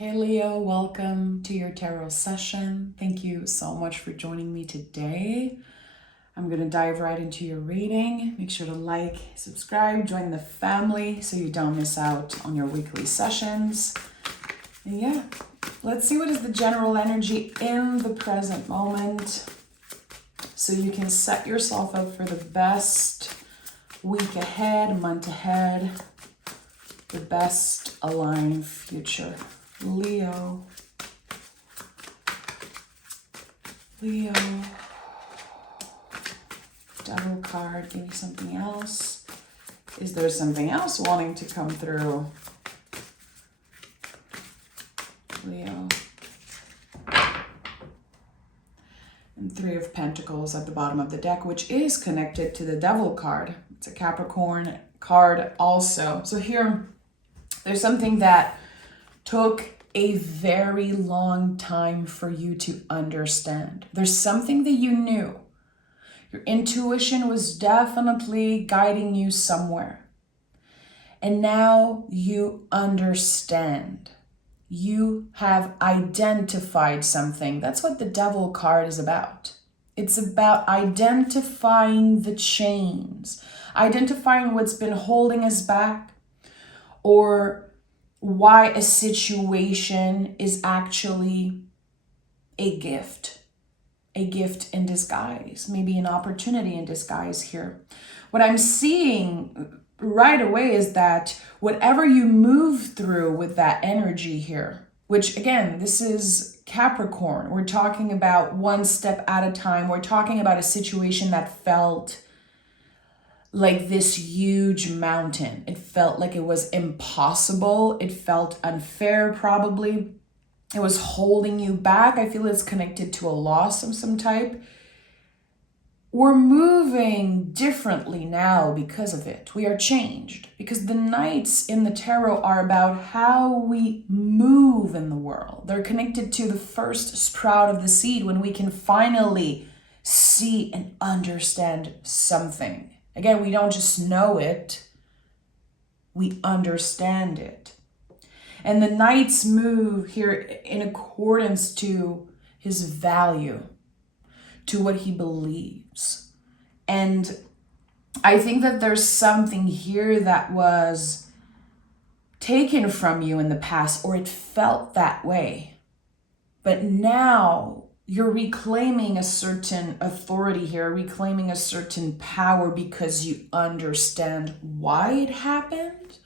Hey Leo, welcome to your tarot session. Thank you so much for joining me today. I'm going to dive right into your reading. Make sure to like, subscribe, join the family so you don't miss out on your weekly sessions. And yeah, let's see what is the general energy in the present moment so you can set yourself up for the best week ahead, month ahead, the best aligned future. Leo, Devil card, give me something else. Is there something else wanting to come through? Leo. And Three of Pentacles at the bottom of the deck, which is connected to the Devil card. It's a Capricorn card also. So here, there's something that took a very long time for you to understand. There's something that you knew. Your intuition was definitely guiding you somewhere. And now you understand. You have identified something. That's what the Devil card is about. It's about identifying the chains, identifying what's been holding us back, or why a situation is actually a gift in disguise, maybe an opportunity in disguise here. What I'm seeing right away is that whatever you move through with that energy here, which again, this is Capricorn, we're talking about one step at a time. We're talking about a situation that felt like this huge mountain. It felt like it was impossible. It felt unfair, probably. It was holding you back. I feel it's connected to a loss of some type. We're moving differently now because of it. We are changed because the Knights in the tarot are about how we move in the world. They're connected to the first sprout of the seed, when we can finally see and understand something. Again, we don't just know it, we understand it. And the Knights move here in accordance to his value, to what he believes. And I think that there's something here that was taken from you in the past, or it felt that way. But now you're reclaiming a certain authority here, reclaiming a certain power because you understand why it happened,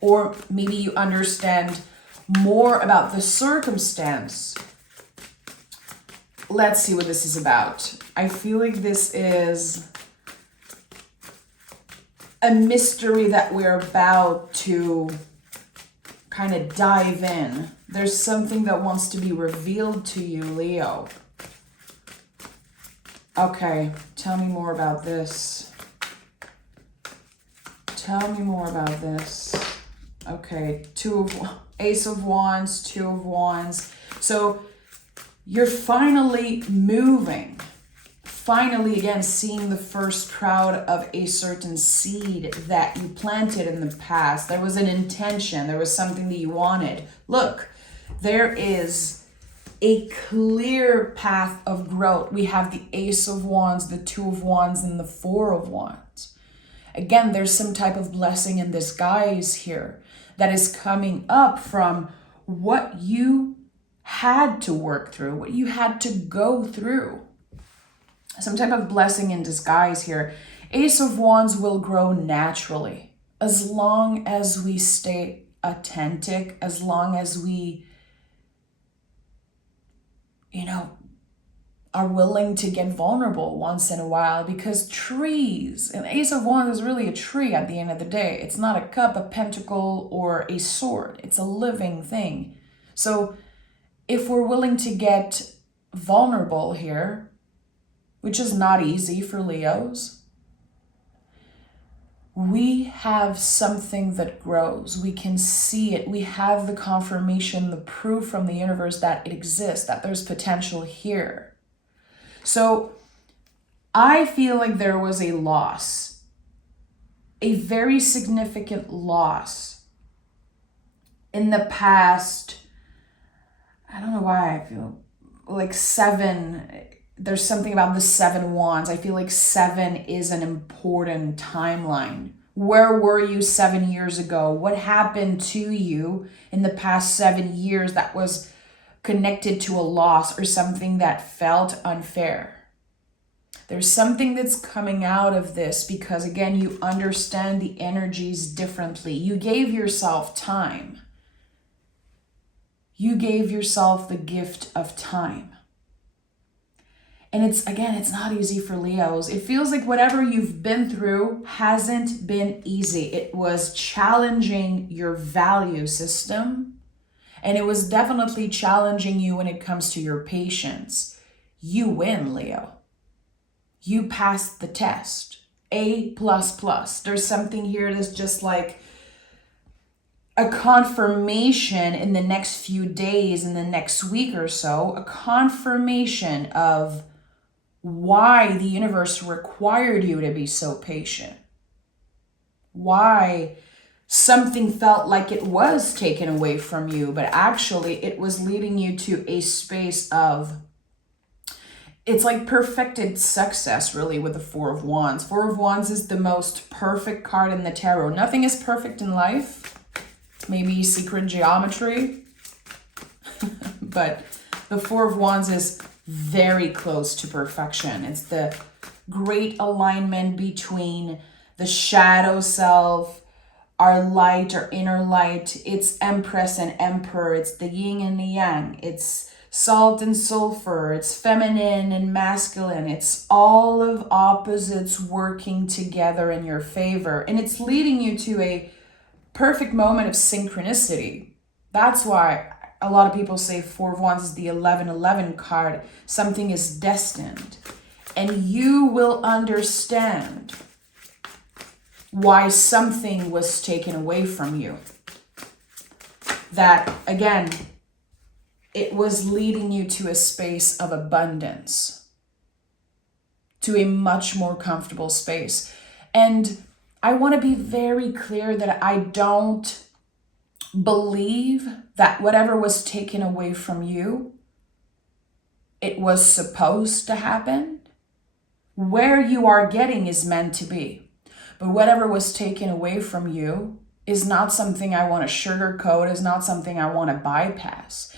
or maybe you understand more about the circumstance. Let's see what this is about. I feel like this is a mystery that we're about to kind of dive in. There's something that wants to be revealed to you, Leo. Okay, tell me more about this. Tell me more about this. Okay, Ace of Wands, Two of Wands. So you're finally moving. Finally, again, seeing the first sprout of a certain seed that you planted in the past. There was an intention. There was something that you wanted. Look, there is a clear path of growth. We have the Ace of Wands, the Two of Wands, and the Four of Wands. Again, there's some type of blessing in disguise here that is coming up from what you had to work through, what you had to go through. Some type of blessing in disguise here. Ace of Wands will grow naturally as long as we stay attentive, as long as we are willing to get vulnerable once in a while, because trees, an Ace of Wands is really a tree at the end of the day. It's not a cup, a pentacle, or a sword. It's a living thing. So if we're willing to get vulnerable here, which is not easy for Leos, we have something that grows. We can see it. We have the confirmation, the proof from the universe that it exists, that there's potential here. So I feel like there was a loss, a very significant loss in the past I don't know why I feel like 7, there's something about the 7 wands. I feel like 7 is an important timeline. Where were you 7 years ago? What happened to you in the past 7 years that was connected to a loss or something that felt unfair? There's something that's coming out of this because, again, you understand the energies differently. You gave yourself time. You gave yourself the gift of time. And it's not easy for Leos. It feels like whatever you've been through hasn't been easy. It was challenging your value system. And it was definitely challenging you when it comes to your patience. You win, Leo. You passed the test. A++. There's something here that's just like a confirmation in the next few days, in the next week or so, a confirmation of why the universe required you to be so patient. Why something felt like it was taken away from you, but actually it was leading you to a space of, it's like perfected success, really, with the 4 of Wands. 4 of Wands is the most perfect card in the tarot. Nothing is perfect in life. Maybe secret geometry. But the 4 of Wands is very close to perfection. It's the great alignment between the shadow self, our light, our inner light. It's Empress and Emperor. It's the yin and the yang. It's salt and sulfur. It's feminine and masculine. It's all of opposites working together in your favor. And it's leading you to a perfect moment of synchronicity. That's why a lot of people say 4 of Wands is the 1111 card. Something is destined. And you will understand why something was taken away from you. That, again, it was leading you to a space of abundance, to a much more comfortable space. And I want to be very clear that I don't believe that whatever was taken away from you, it was supposed to happen. Where you are getting is meant to be. But whatever was taken away from you is not something I want to sugarcoat, is not something I want to bypass.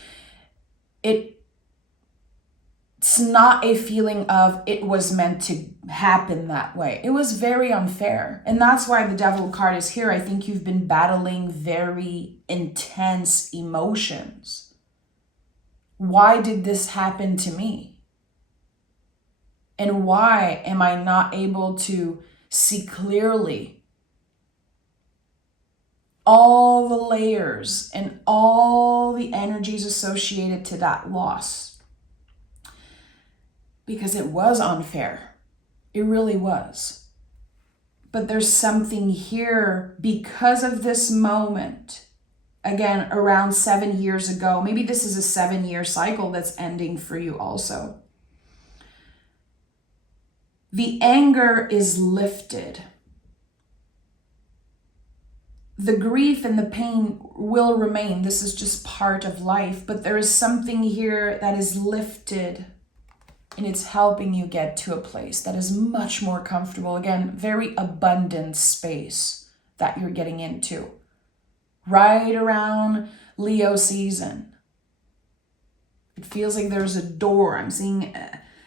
It's not a feeling of it was meant to happen that way. It was very unfair. And that's why the Devil card is here. I think you've been battling very intense emotions. Why did this happen to me? And why am I not able to see clearly all the layers and all the energies associated to that loss? Because it was unfair. It really was. But there's something here because of this moment. Again, around 7 years ago, maybe this is a 7-year cycle that's ending for you also. The anger is lifted. The grief and the pain will remain. This is just part of life, but there is something here that is lifted. And it's helping you get to a place that is much more comfortable. Again, very abundant space that you're getting into. Right around Leo season. It feels like there's a door. I'm seeing,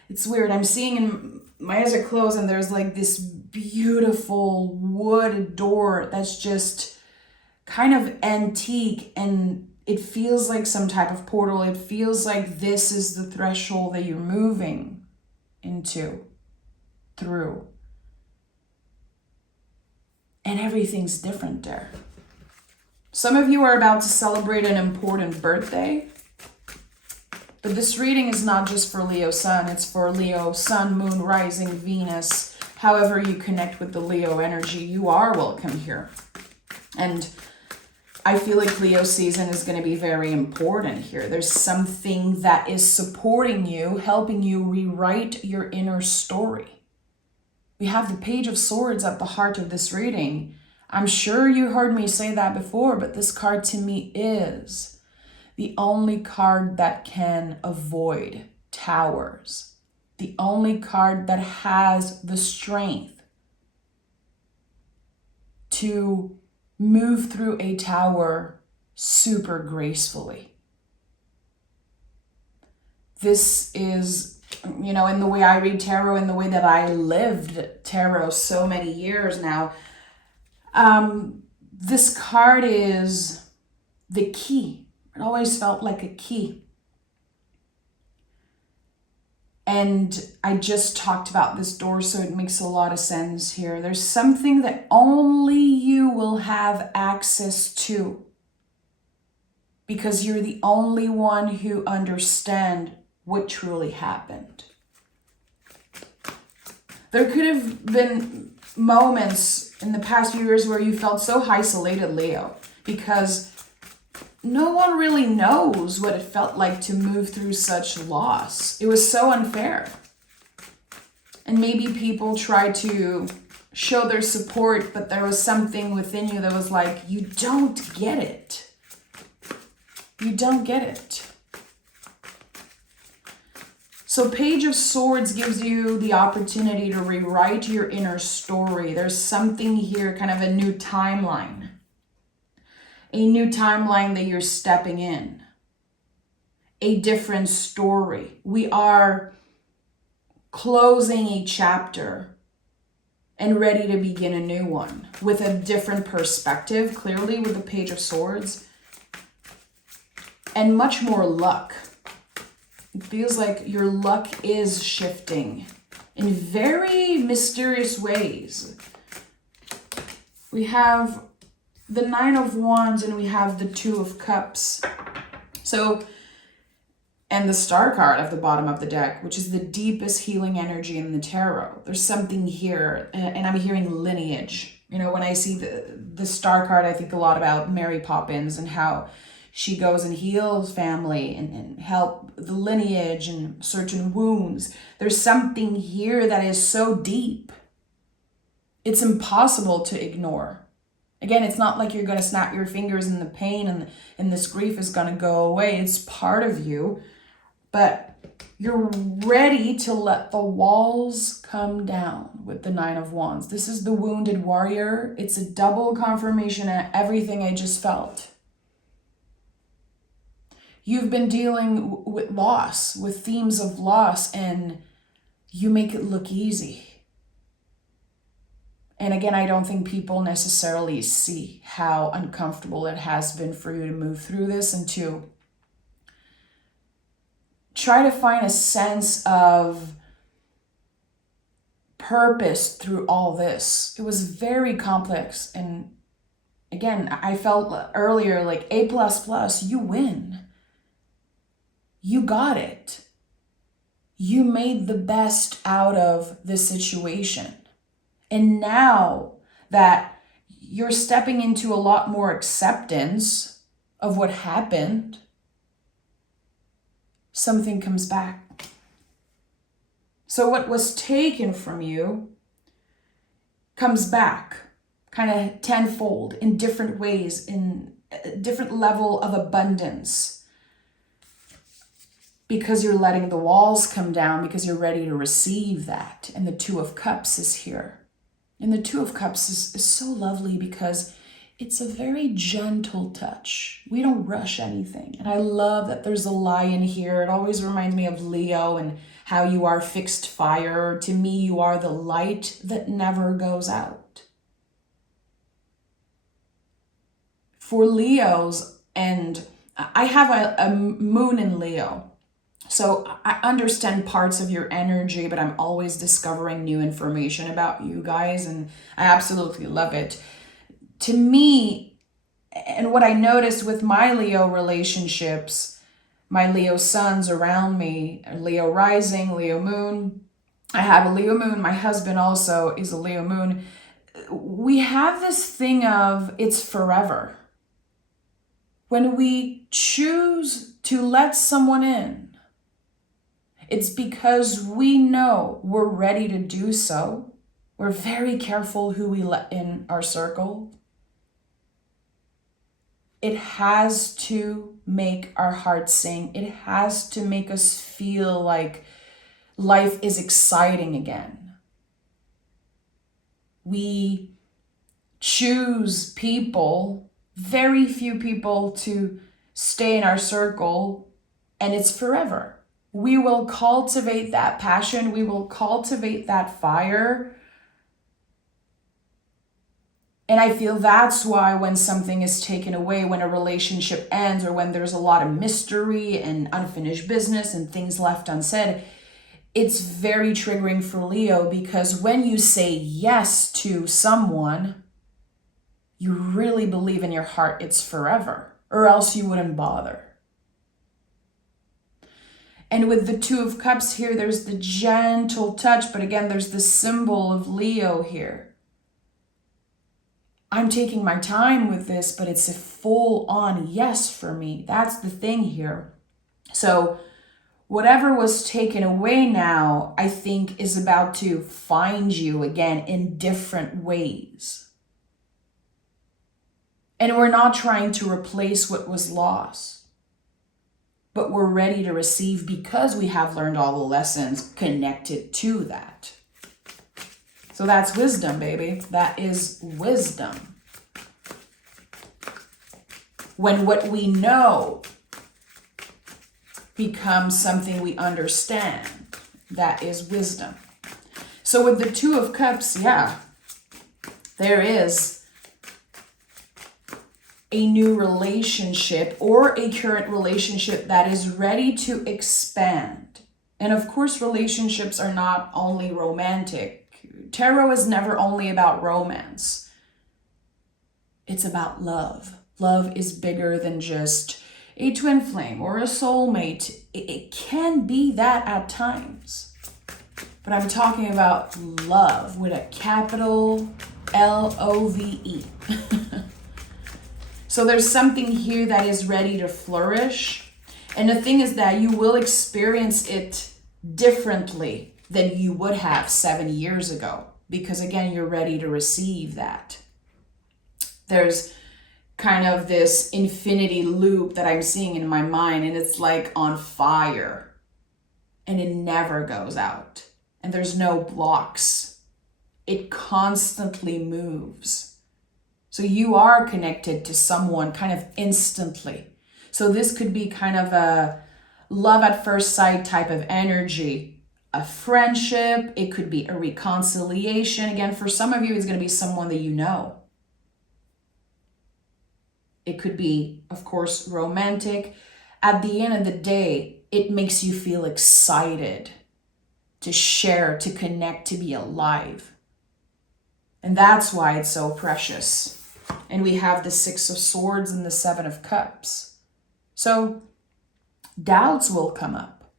it's weird. I'm seeing, in my eyes are closed and there's like this beautiful wood door that's just kind of antique, and it feels like some type of portal. It feels like this is the threshold that you're moving through. And everything's different there. Some of you are about to celebrate an important birthday. But this reading is not just for Leo Sun. It's for Leo Sun, Moon, Rising, Venus. However you connect with the Leo energy, you are welcome here. And I feel like Leo season is going to be very important here. There's something that is supporting you, helping you rewrite your inner story. We have the Page of Swords at the heart of this reading. I'm sure you heard me say that before, but this card to me is the only card that can avoid towers, the only card that has the strength to move through a tower super gracefully. This is, in the way I read tarot, in the way that I lived tarot so many years now, this card is the key. It always felt like a key. And I just talked about this door, so it makes a lot of sense here. There's something that only you will have access to, because you're the only one who understands what truly happened. There could have been moments in the past few years where you felt so isolated, Leo, because no one really knows what it felt like to move through such loss. It was so unfair. And maybe people tried to show their support, but there was something within you that was like, you don't get it. You don't get it. So Page of Swords gives you the opportunity to rewrite your inner story. There's something here, kind of a new timeline. A new timeline that you're stepping in. A different story. We are closing a chapter and ready to begin a new one with a different perspective, clearly with the Page of Swords, and much more luck. It feels like your luck is shifting in very mysterious ways. We have the Nine of Wands and we have the Two of Cups. So, and the Star card at the bottom of the deck, which is the deepest healing energy in the tarot. There's something here, and I'm hearing lineage. When I see the Star card, I think a lot about Mary Poppins and how she goes and heals family and help the lineage and certain wounds. There's something here that is so deep. It's impossible to ignore. Again, it's not like you're going to snap your fingers and the pain and this grief is going to go away. It's part of you, but you're ready to let the walls come down with the Nine of Wands. This is the wounded warrior. It's a double confirmation of everything I just felt. You've been dealing with loss, with themes of loss, and you make it look easy. And again, I don't think people necessarily see how uncomfortable it has been for you to move through this and to try to find a sense of purpose through all this. It was very complex. And again, I felt earlier like A++, you win. You got it. You made the best out of this situation. And now that you're stepping into a lot more acceptance of what happened, something comes back. So what was taken from you comes back, kind of tenfold in different ways, in a different level of abundance. Because you're letting the walls come down, because you're ready to receive that. And the Two of Cups is here. And the Two of Cups is so lovely because it's a very gentle touch. We don't rush anything. And I love that there's a lion here. It always reminds me of Leo and how you are fixed fire. To me, you are the light that never goes out. For Leos, and I have a moon in Leo. So I understand parts of your energy, but I'm always discovering new information about you guys, and I absolutely love it. To me, and what I noticed with my Leo relationships, my Leo suns around me, Leo rising, Leo moon. I have a Leo moon. My husband also is a Leo moon. We have this thing of it's forever. When we choose to let someone in, it's because we know we're ready to do so. We're very careful who we let in our circle. it has to make our hearts sing. It has to make us feel like life is exciting again. We choose people, very few people, to stay in our circle, and it's forever. We will cultivate that passion. We will cultivate that fire. And I feel that's why when something is taken away, when a relationship ends, or when there's a lot of mystery and unfinished business and things left unsaid, it's very triggering for Leo, because when you say yes to someone, you really believe in your heart it's forever, or else you wouldn't bother. And with the Two of Cups here, there's the gentle touch, but again, there's the symbol of Leo here. I'm taking my time with this, but it's a full-on yes for me. That's the thing here. So whatever was taken away now, I think is about to find you again in different ways. And we're not trying to replace what was lost, but we're ready to receive because we have learned all the lessons connected to that. So that's wisdom, baby. That is wisdom. When what we know becomes something we understand, that is wisdom. So with the Two of Cups, yeah, there is a new relationship or a current relationship that is ready to expand. And of course, relationships are not only romantic. Tarot is never only about romance. It's about love. Love is bigger than just a twin flame or a soulmate. It can be that at times. But I'm talking about love with a capital Love. So there's something here that is ready to flourish. And the thing is that you will experience it differently than you would have 7 years ago. Because again, you're ready to receive that. There's kind of this infinity loop that I'm seeing in my mind, and it's like on fire. And it never goes out. And there's no blocks. It constantly moves. So you are connected to someone kind of instantly. So this could be kind of a love at first sight type of energy, a friendship. It could be a reconciliation. Again, for some of you, it's going to be someone that you know. It could be, of course, romantic. At the end of the day, it makes you feel excited to share, to connect, to be alive. And that's why it's so precious. And we have the Six of Swords and the Seven of Cups. So doubts will come up.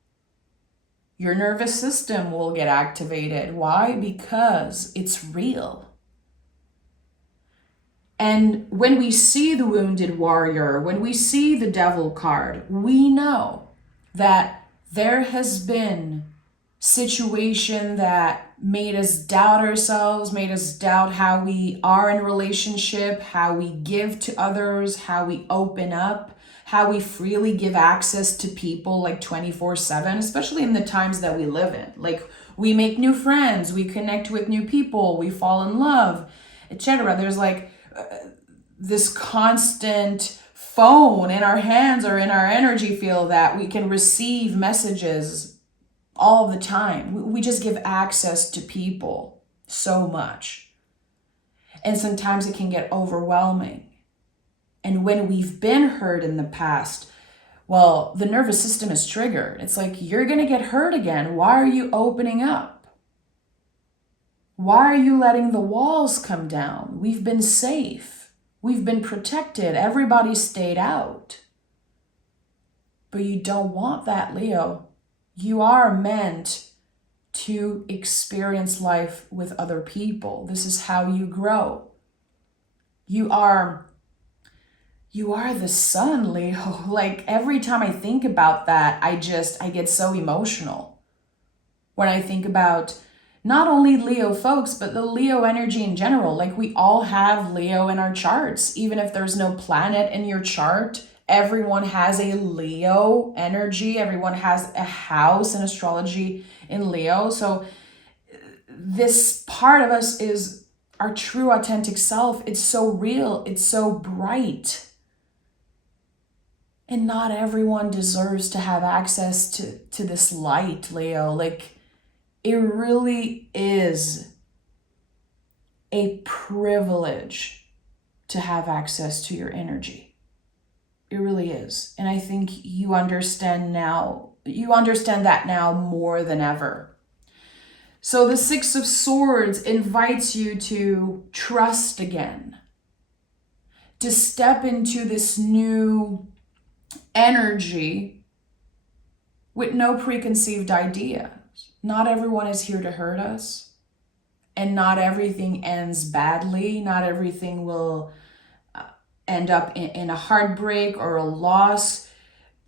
Your nervous system will get activated. Why? Because it's real. And when we see the Wounded Warrior, when we see the Devil card, we know that there has been situation that made us doubt ourselves, made us doubt how we are in a relationship, how we give to others, how we open up, how we freely give access to people like 24/7, especially in the times that we live in. Like we make new friends, we connect with new people, we fall in love, etc. There's like this constant phone in our hands or in our energy field that we can receive messages all the time. We just give access to people so much. And sometimes it can get overwhelming. And when we've been hurt in the past, well, the nervous system is triggered. It's like, you're going to get hurt again. Why are you opening up? Why are you letting the walls come down? We've been safe. We've been protected. Everybody stayed out. But you don't want that, Leo. You are meant to experience life with other people. This is how you grow. You are the sun, Leo. Like every time I think about that, I get so emotional. When I think about not only Leo folks, but the Leo energy in general. Like we all have Leo in our charts. Even if there's no planet in your chart, everyone has a Leo energy. Everyone has a house in astrology in Leo. So this part of us is our true authentic self. It's so real. It's so bright. And not everyone deserves to have access to this light, Leo. Like, it really is a privilege to have access to your energy. It really is. And I think you understand that now more than ever. So the Six of Swords invites you to trust again, to step into this new energy with no preconceived ideas. Not everyone is here to hurt us, and not everything ends badly. Not everything will end up in a heartbreak or a loss.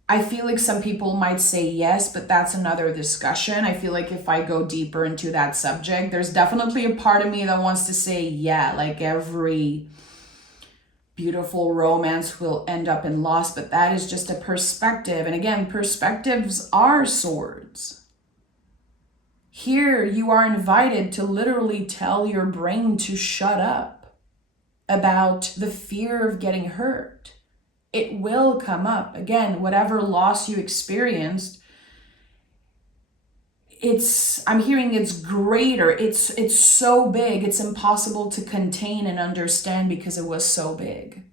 I feel like some people might say yes, but that's another discussion. I feel like if I go deeper into that subject, there's definitely a part of me that wants to say, yeah, like every beautiful romance will end up in loss, but that is just a perspective. And again, perspectives are swords. Here you are invited to literally tell your brain to shut up about the fear of getting hurt. It will come up. Again, whatever loss you experienced, I'm hearing it's greater. It's so big. It's impossible to contain and understand because it was so big.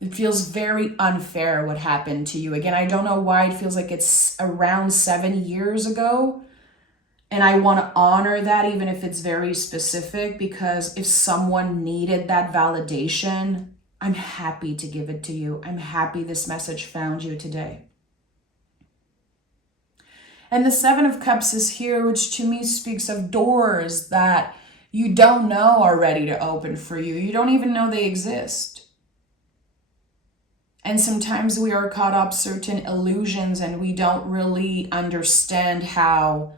It feels very unfair what happened to you. Again, I don't know why it feels like it's around 7 years ago. And I want to honor that, even if it's very specific, because if someone needed that validation, I'm happy to give it to you. I'm happy this message found you today. And the Seven of Cups is here, which to me speaks of doors that you don't know are ready to open for you. You don't even know they exist. And sometimes we are caught up certain illusions and we don't really understand how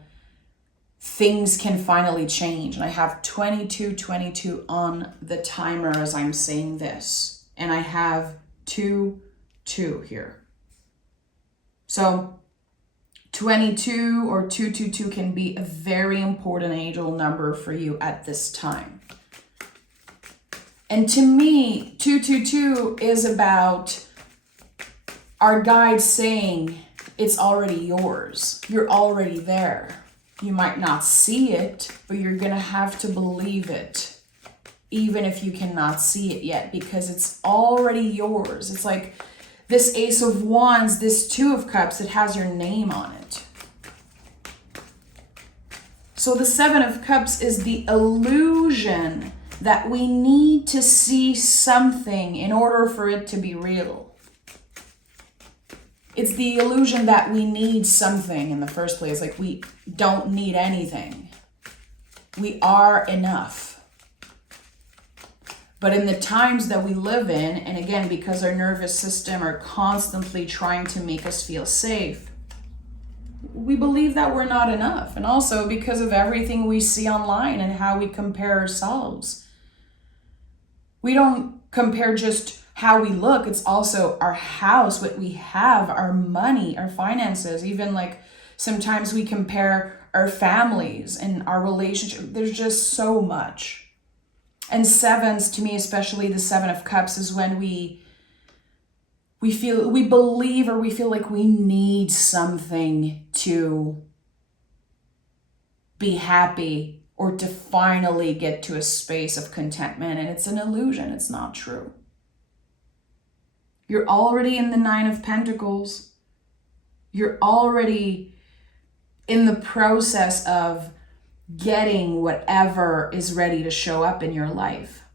things can finally change. And I have 2222 on the timer as I'm saying this. And I have 2 here. So 22 or 222 can be a very important angel number for you at this time. And to me, 222 is about our guide saying it's already yours. You're already there. You might not see it, but you're going to have to believe it, even if you cannot see it yet, because it's already yours. It's like this Ace of Wands, this Two of Cups, it has your name on it. So the Seven of Cups is the illusion that we need to see something in order for it to be real. It's the illusion that we need something in the first place. Like we don't need anything. We are enough. But in the times that we live in, and again, because our nervous system are constantly trying to make us feel safe, we believe that we're not enough. And also because of everything we see online and how we compare ourselves. We don't compare just how we look, it's also our house, what we have, our money, our finances. Even like sometimes we compare our families and our relationship. There's just so much. And sevens, to me, especially the Seven of Cups, is when we believe or we feel like we need something to be happy or to finally get to a space of contentment. And it's an illusion. It's not true. You're already in the Nine of Pentacles. You're already in the process of getting whatever is ready to show up in your life.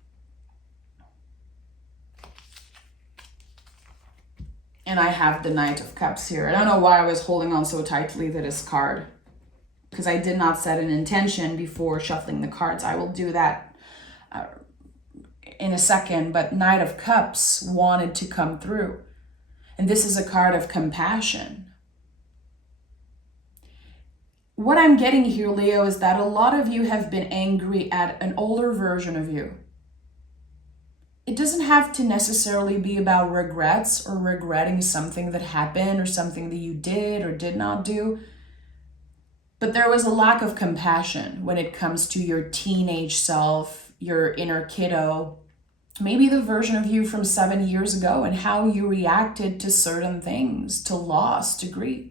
And I have the Knight of Cups here. I don't know why I was holding on so tightly to this card, because I did not set an intention before shuffling the cards. I will do that in a second, but Knight of Cups wanted to come through. And this is a card of compassion. what I'm getting here, Leo, is that a lot of you have been angry at an older version of you. It doesn't have to necessarily be about regrets or regretting something that happened or something that you did or did not do. But there was a lack of compassion when it comes to your teenage self, your inner kiddo, maybe the version of you from 7 years ago, and how you reacted to certain things, to loss, to grief.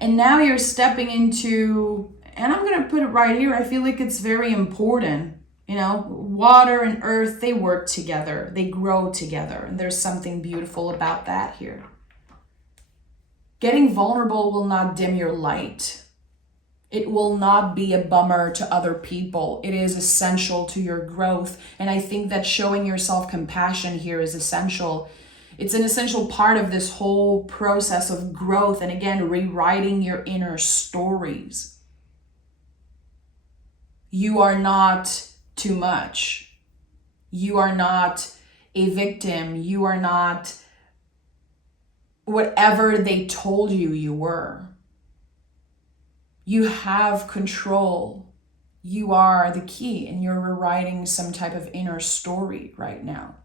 And now you're stepping into, and I'm going to put it right here, I feel like it's very important. Water and earth, they work together, they grow together, and there's something beautiful about that here. Getting vulnerable will not dim your light. It will not be a bummer to other people. It is essential to your growth. And I think that showing yourself compassion here is essential. It's an essential part of this whole process of growth. And again, rewriting your inner stories. You are not too much. You are not a victim. You are not whatever they told you you were. You have control. You are the key, and you're rewriting some type of inner story right now.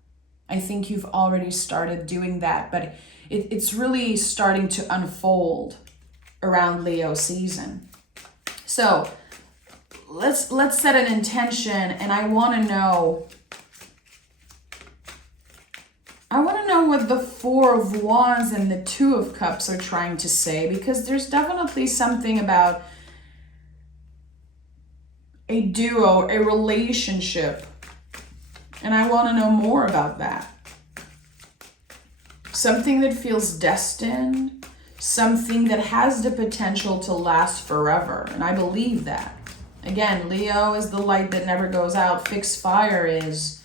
I think you've already started doing that, but it's really starting to unfold around Leo season. So let's set an intention, and I want to know what the Four of Wands and the Two of Cups are trying to say, because there's definitely something about a duo, a relationship, and I want to know more about that. Something that feels destined, something that has the potential to last forever, and I believe that. Again, Leo is the light that never goes out. Fixed fire is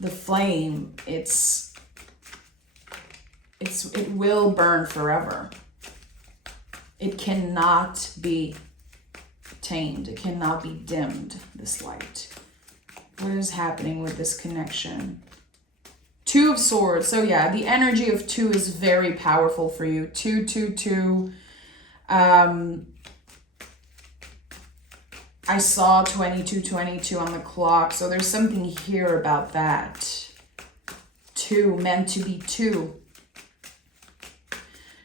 the flame. It will burn forever. It cannot be tamed. It cannot be dimmed, this light. What is happening with this connection? Two of Swords. So yeah, the energy of two is very powerful for you. 222. I saw 2222 on the clock, so there's something here about that. Two, meant to be two.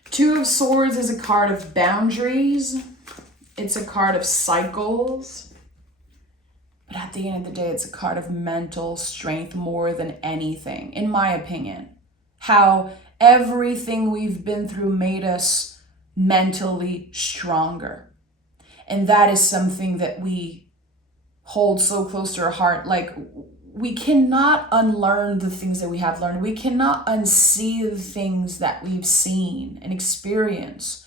Two of Swords is a card of boundaries. It's a card of cycles. But at the end of the day, it's a card of mental strength more than anything, in my opinion. How everything we've been through made us mentally stronger. And that is something that we hold so close to our heart. Like, we cannot unlearn the things that we have learned. We cannot unsee the things that we've seen and experienced.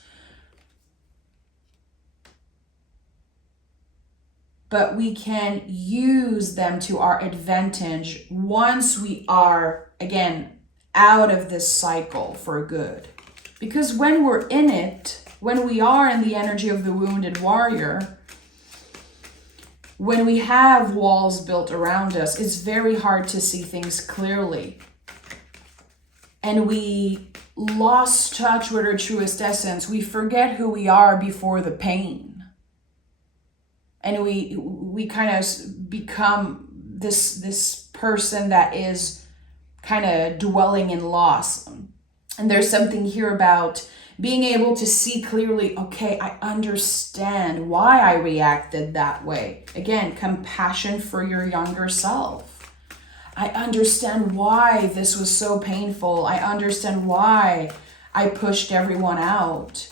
But we can use them to our advantage once we are, again, out of this cycle for good. Because when we're in it, when we are in the energy of the wounded warrior, when we have walls built around us, it's very hard to see things clearly. And we lost touch with our truest essence. We forget who we are before the pain. And we kind of become this person that is kind of dwelling in loss. And there's something here about being able to see clearly, okay, I understand why I reacted that way. Again, compassion for your younger self. I understand why this was so painful. I understand why I pushed everyone out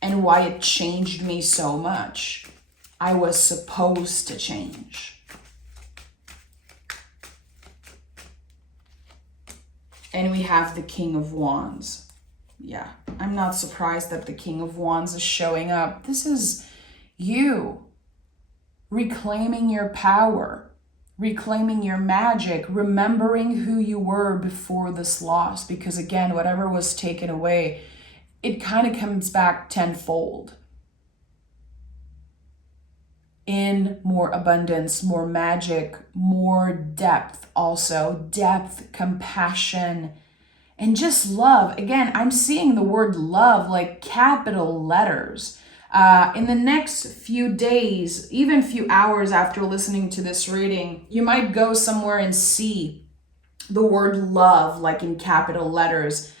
and why it changed me so much. I was supposed to change. And we have the King of Wands. Yeah, I'm not surprised that the King of Wands is showing up. This is you reclaiming your power, reclaiming your magic, remembering who you were before this loss. Because again, whatever was taken away, it kind of comes back tenfold. In more abundance, more magic, more depth also. Depth, compassion, And just love. Again, I'm seeing the word love like capital letters. In the next few days, even few hours after listening to this reading, you might go somewhere and see the word love like in capital letters,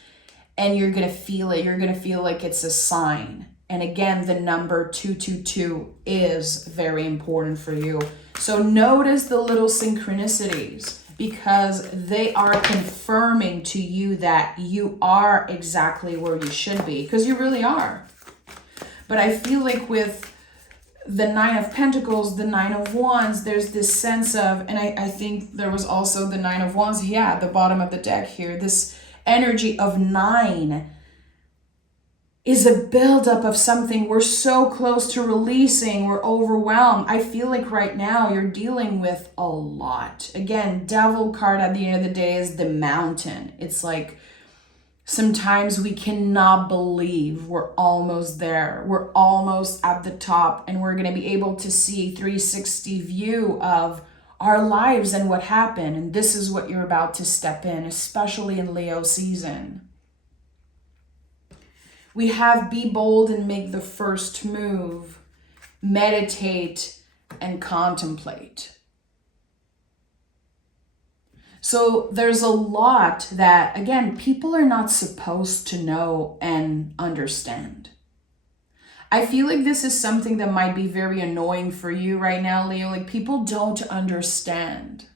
and you're going to feel it. You're going to feel like it's a sign. And again, the number 222 is very important for you. So notice the little synchronicities, because they are confirming to you that you are exactly where you should be, because you really are. But I feel like with the Nine of Pentacles, the Nine of Wands, there's this sense of, and I think there was also the Nine of Wands, at the bottom of the deck here, this energy of 9 is a buildup of something. We're so close to releasing. We're overwhelmed. I feel like right now you're dealing with a lot. Again, Devil card at the end of the day is the Mountain. It's like sometimes we cannot believe we're almost there. We're almost at the top, and we're going to be able to see a 360 view of our lives and what happened. And this is what you're about to step in, especially in Leo season. We have be bold and make the first move, meditate and contemplate. So there's a lot that, again, people are not supposed to know and understand. I feel like this is something that might be very annoying for you right now, Leo. Like, people don't understand.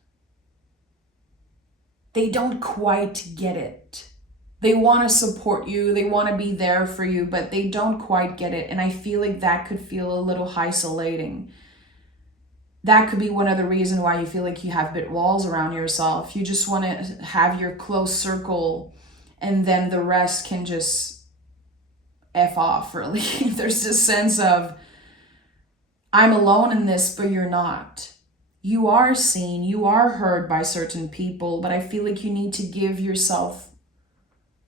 They don't quite get it. They want to support you. They want to be there for you, but they don't quite get it. And I feel like that could feel a little isolating. That could be one of the reasons why you feel like you have big walls around yourself. You just want to have your close circle, and then the rest can just F off, really. There's this sense of, I'm alone in this, but you're not. You are seen, you are heard by certain people, but I feel like you need to give yourself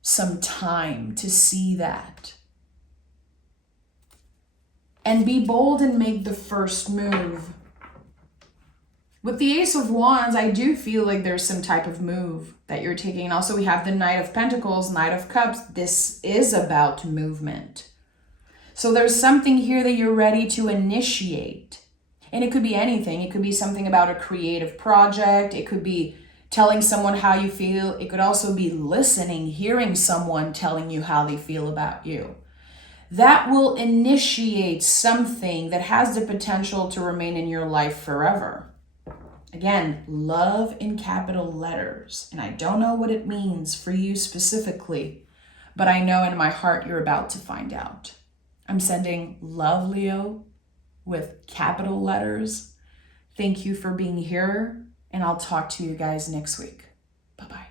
some time to see that. And be bold and make the first move. With the Ace of Wands, I do feel like there's some type of move that you're taking. And also we have the Knight of Pentacles, Knight of Cups. This is about movement. So there's something here that you're ready to initiate. And it could be anything. It could be something about a creative project. It could be telling someone how you feel. It could also be listening, hearing someone telling you how they feel about you. That will initiate something that has the potential to remain in your life forever. Again, love in capital letters. And I don't know what it means for you specifically, but I know in my heart you're about to find out. I'm sending love, Leo, with capital letters. Thank you for being here, and I'll talk to you guys next week. Bye-bye.